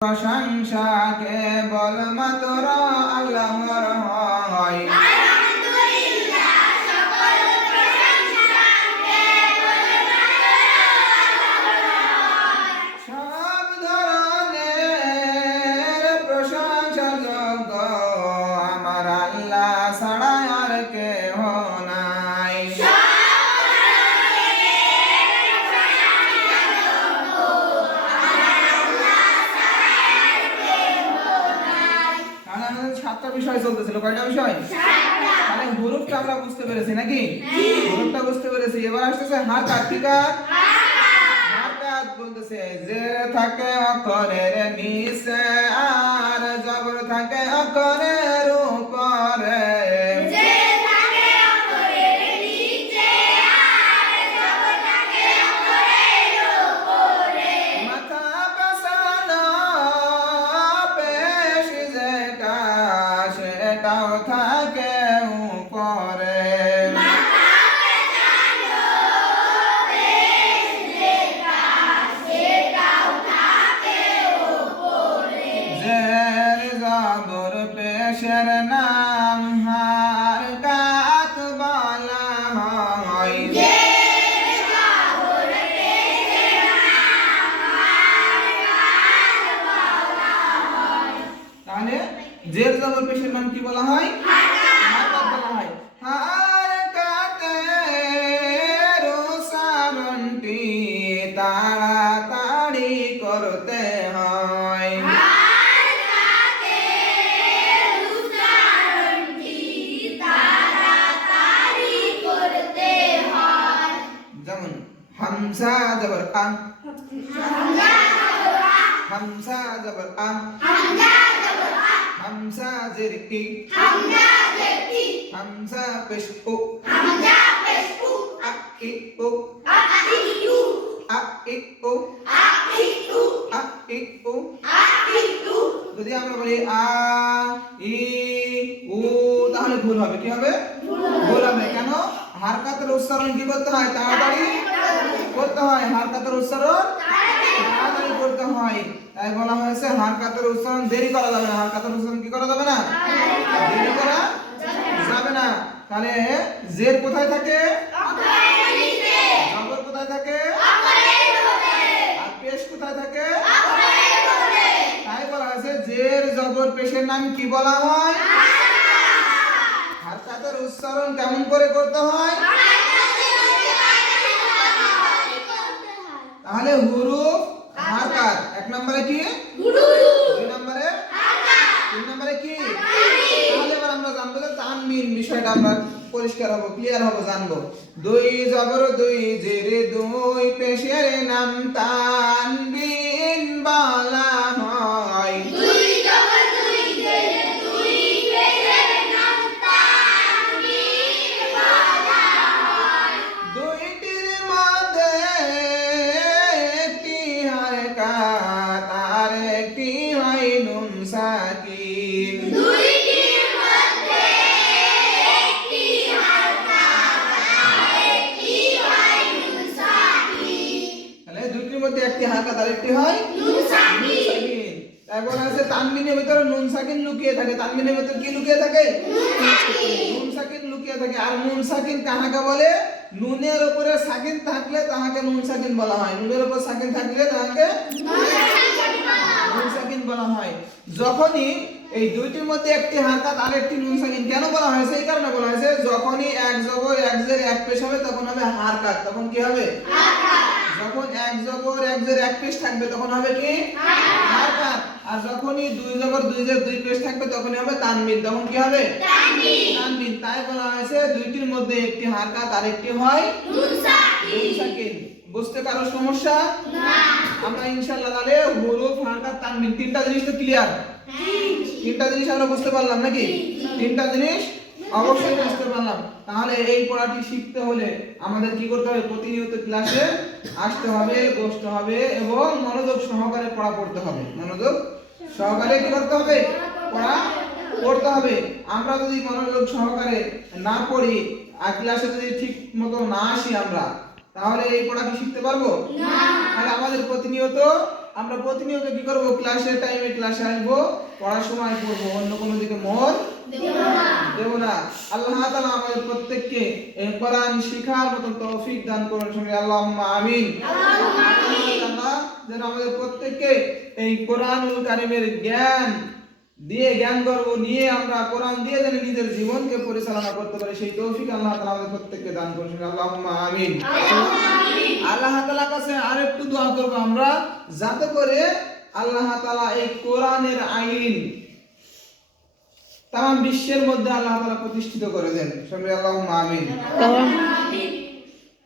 প্রশংসা কেবল মাত্র আল্লাহর হয়। আলহামদুলিল্লাহ, সকল প্রশংসা কেবল মাত্র আল্লাহর হয়। সব ধরনের প্রশংসা যোগ্য আমার আল্লাহ ছাড়া আর কেহ নাই। সাতটা বিষয় চলতেছিল, কয়টা বিষয়? মানে হুরুফটা আমরা বুঝতে পেরেছি নাকি? হুরুফটা বুঝতে পেরেছি। এবার আসতেছে হারকাত। কি কাত? হারকাত বলতেছে যে থাকে অক্ষরের নিচে আর জবর থাকে অক্ষরের উপরে। যে থাকে অক্ষরের নিচে আর জবর থাকে অক্ষরের উপরে। মাথা পেছানো পেশ যেটা সেটাও থাকে উপরে। মাথা পেছানো পেশ যেটা সেটাও থাকে উপরে। জের জবর পেশের নাম হারকাত বলা হয়। যে জবর পেশের নাম হারকাত বলা হয়। তাহলে জের জবর পেশের নাম কি বলা হয়? হারকাত বলা হয়। হারকাতের উচ্চারণটি তাড়াতাড়ি করতে হয়। হারকাতের উচ্চারণটি তাড়াতাড়ি করতে হয়। যেমন হামজা জবর আ, হামজা জবর আ, হামজা জবর আ, হামজা জবর আ, হামজা জের ই, হামজা জের ই, হামজা পেশ উ, হামজা পেশ উ, আ ই উ, আ ই উ, আ ই উ, আ ই উ, আ ই উ। আ ই উ। যদি আমরা বলি আ ই উ তাহলে ভুল হবে। কি হবে? ভুল হবে। কেন? হারকাতের উচ্চারণ কি করতে হয়? তাড়াতাড়ি করতে হয়। হারকাতের উচ্চারণ তাড়াতাড়ি করতে হয়। তাই বলা হয়েছে হারকাতের উচ্চারণ দেরি করা যাবে না। হারকাতের উচ্চারণ কি করা যাবে না? দেরি করা যাবে না। তাহলে জের কোথায় থাকে? অক্ষরের নিচে, জবর কোথায় থাকে? অক্ষরের উপরে, আর পেশ কোথায় থাকে? অক্ষরের উপরে। তাই বলা হয়েছে জের জবর পেশের নাম কি বলা হয়? হারকাতের উচ্চারণ কেমন করে করতে হয়? তাহলে হুরুফ হারকাত এক নম্বরে কি? দুই নম্বরে? তিন নম্বরে কি? তাহলে এবার আমরা জানবো যে তানবিন বিষয়টা আমরা পরিষ্কার হবো, ক্লিয়ার হবো, জানবো। দুই জবর দুই জের দুই পেশের নাম তানবিন বলা হয়। দুই জবর দুই জের দুই পেশের নাম তানবিন বলা হয়। দুইটির মধ্যে একটি হারকাত আর একটি হয় নুন সাকিন। দুইটির মধ্যে একটি হারকাত আর একটি হয় নুন সাকিন। তাহলে দুইটির মধ্যে একটি হারকাত আর একটি হয় নুন সাকিন। সাকিন। তারপর আছে তানবিনের ভিতরে নুন সাকিন লুকিয়ে থাকে। তানবিনের ভিতরে কি লুকিয়ে থাকে? নুন সাকিন লুকিয়ে থাকে। আর নুন সাকিন কাহাকে বলে? নুনের উপরে সাকিন থাকলে তাহাকে নুন সাকিন বলা হয়। নুনের উপর সাকিন থাকলে তাহাকে নুন সাকিন বলা হয়। যখনই এই দুইটির মধ্যে একটি হারকাত আর একটি নুন সাকিন কেন বলা হয়েছে? এই কারণে বলা হয়েছে যখনই এক জবর এক জের এক পেশ হবে তখন হবে হারকাত। তখন কি হবে? যখন এক জবর এক জের এক পেশ থাকবে তখন হবে কি? হারকাত। আর যখনই দুই জবর দুই জের দুই পেশ থাকবে তখনই হবে তানবিন। তখন কি হবে? তানবিন। তাই বলা হয়েছে দুইটির মধ্যে একটি হারকাত আর একটি হয় নুন সাকিন। বুঝতে কারো সমস্যা? আমরা ইনশাআল্লাহ তাহলে হুরুফ হারকাত তানবিন তিনটা জিনিস তো ক্লিয়ার। তিনটা জিনিস আমরা বুঝতে পারলাম নাকি? তিনটা জিনিস অবশ্যই বুঝতে পারলাম। তাহলে এই পড়াটি শিখতে হলে আমাদের কি করতে হবে? প্রতিনিয়ত ক্লাসে আসতে হবে, বসতে হবে এবং মনোযোগ সহকারে পড়া পড়তে হবে। মনোযোগ সহকারে কি করতে হবে? পড়া পড়তে হবে। আমরা যদি মনোযোগ সহকারে না পড়ি আর ক্লাসে যদি ঠিক মতো না আসি আমরা, তাহলে এই পড়া কি শিখতে পারবো? না। তাহলে আমাদের প্রতিনিয়ত আমরা প্রতিনিয়ত কি করব, ক্লাসের টাইমে ক্লাসে আসবো, পড়ার সময় পড়বো, অন্য কোনো দিকে মন দেব না। আল্লাহ তাআলা আমাদের প্রত্যেককে এই কোরআন শিখার মতো তৌফিক দান করুন, সঙ্গে আল্লাহুম্মা আমিন। আল্লাহ যেন আমাদের প্রত্যেককে এই কোরআনুল কারীমের জ্ঞান দিয়ে, জ্ঞান গর্ব নিয়ে আমরা কোরআন দিয়ে যেন নিজের জীবনকে পরিচালনা করতে পারি, সেই তৌফিক আল্লাহ তাআলা আমাদের প্রত্যেককে দান করুন, সঙ্গে আল্লাহুম্মা আমিন। আল্লাহ তাআলার কাছে আরেকটু দোয়া করব আমরা, যাতে করে আল্লাহ তাআলা এই কোরআনের আইন তাম বিশ্বের মধ্যে আল্লাহ তাআলা প্রতিষ্ঠিত করে দেন, সঙ্গে আল্লাহুম্মা আমিন।